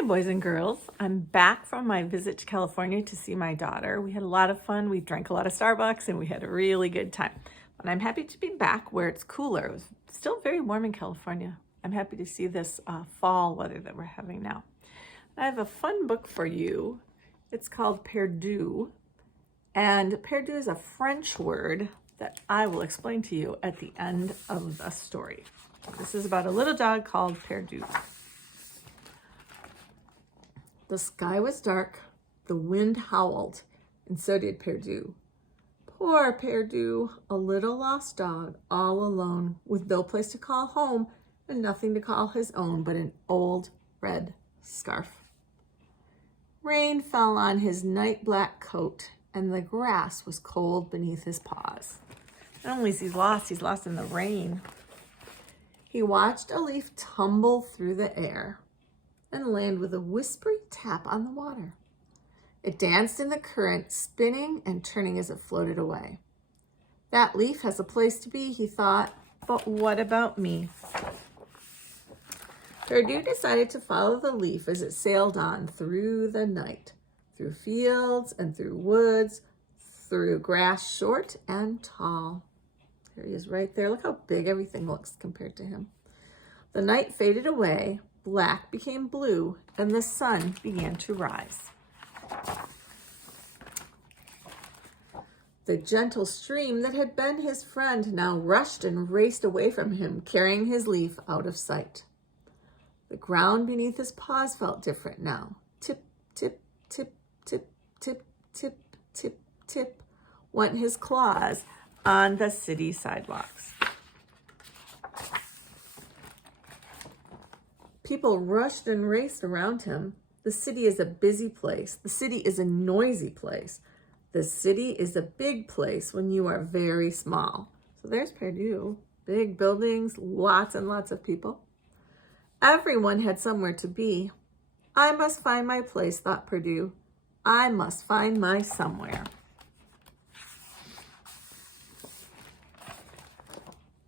Hi, boys and girls. I'm back from my visit to California to see my daughter. We had a lot of fun. We drank a lot of Starbucks and we had a really good time. And I'm happy to be back where it's cooler. It was still very warm in California. I'm happy to see this fall weather that we're having now. I have a fun book for you. It's called Perdu. And Perdu is a French word that I will explain to you at the end of the story. This is about a little dog called Perdu. The sky was dark, the wind howled, and so did Perdu. Poor Perdu, a little lost dog, all alone, with no place to call home and nothing to call his own but an old red scarf. Rain fell on his night black coat, and the grass was cold beneath his paws. Not only is he's lost in the rain. He watched a leaf tumble through the air and land with a whispery tap on the water. It danced in the current, spinning and turning as it floated away. That leaf has a place to be, he thought, but what about me? Perdu decided to follow the leaf as it sailed on through the night, through fields and through woods, through grass short and tall. There he is right there. Look how big everything looks compared to him. The night faded away. Black became blue, and the sun began to rise. The gentle stream that had been his friend now rushed and raced away from him, carrying his leaf out of sight. The ground beneath his paws felt different now. Tip, tip, tip, tip, tip, tip, tip, tip, went his claws on the city sidewalks. People rushed and raced around him. The city is a busy place. The city is a noisy place. The city is a big place when you are very small. So there's Perdu. Big buildings, lots and lots of people. Everyone had somewhere to be. I must find my place, thought Perdu. I must find my somewhere.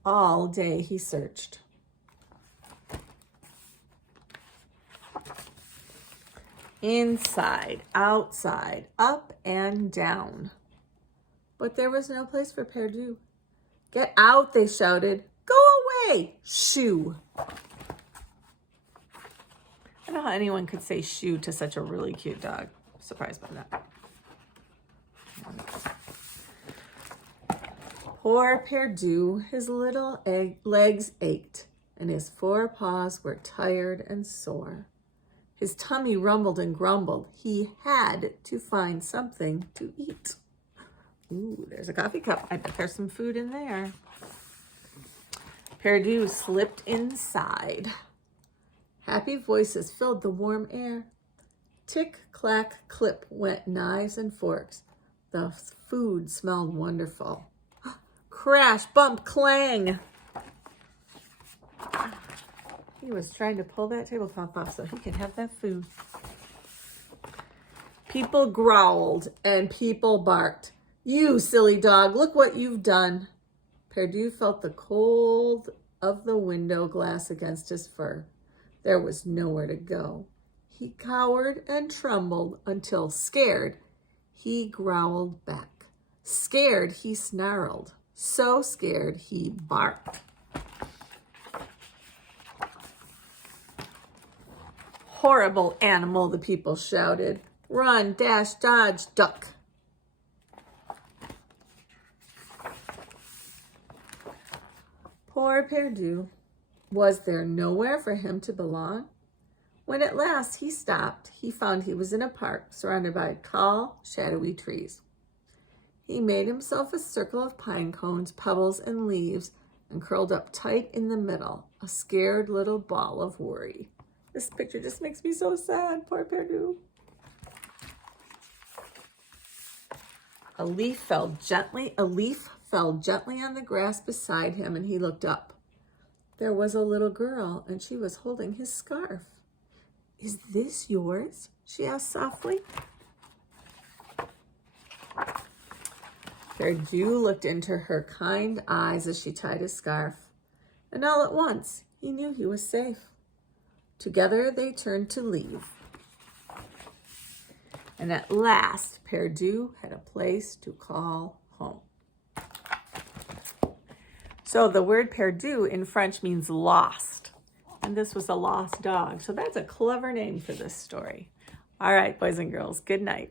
All day he searched. Inside, outside, up and down. But there was no place for Perdu. Get out, they shouted. Go away, shoo. I don't know how anyone could say shoo to such a really cute dog. Surprised by that. Poor Perdu, his little legs ached and his forepaws were tired and sore. His tummy rumbled and grumbled. He had to find something to eat. Ooh, there's a coffee cup. I bet there's some food in there. Perdu slipped inside. Happy voices filled the warm air. Tick, clack, clip went knives and forks. The food smelled wonderful. Crash, bump, clang. He was trying to pull that tablecloth off so he could have that food. People growled and people barked. You silly dog, look what you've done. Perdu felt the cold of the window glass against his fur. There was nowhere to go. He cowered and trembled until, scared, he growled back. Scared, he snarled. So scared, he barked. Horrible animal, the people shouted. Run, dash, dodge, duck. Poor Perdu. Was there nowhere for him to belong? When at last he stopped, he found he was in a park surrounded by tall, shadowy trees. He made himself a circle of pine cones, pebbles, and leaves and curled up tight in the middle, a scared little ball of worry. This picture just makes me so sad. Poor Perdu. A leaf fell gently on the grass beside him, and he looked up. There was a little girl, and she was holding his scarf. Is this yours? She asked softly. Perdu looked into her kind eyes as she tied his scarf, and all at once he knew he was safe. Together they turned to leave. And at last, Perdu had a place to call home. So the word perdu in French means lost. And this was a lost dog. So that's a clever name for this story. All right, boys and girls, good night.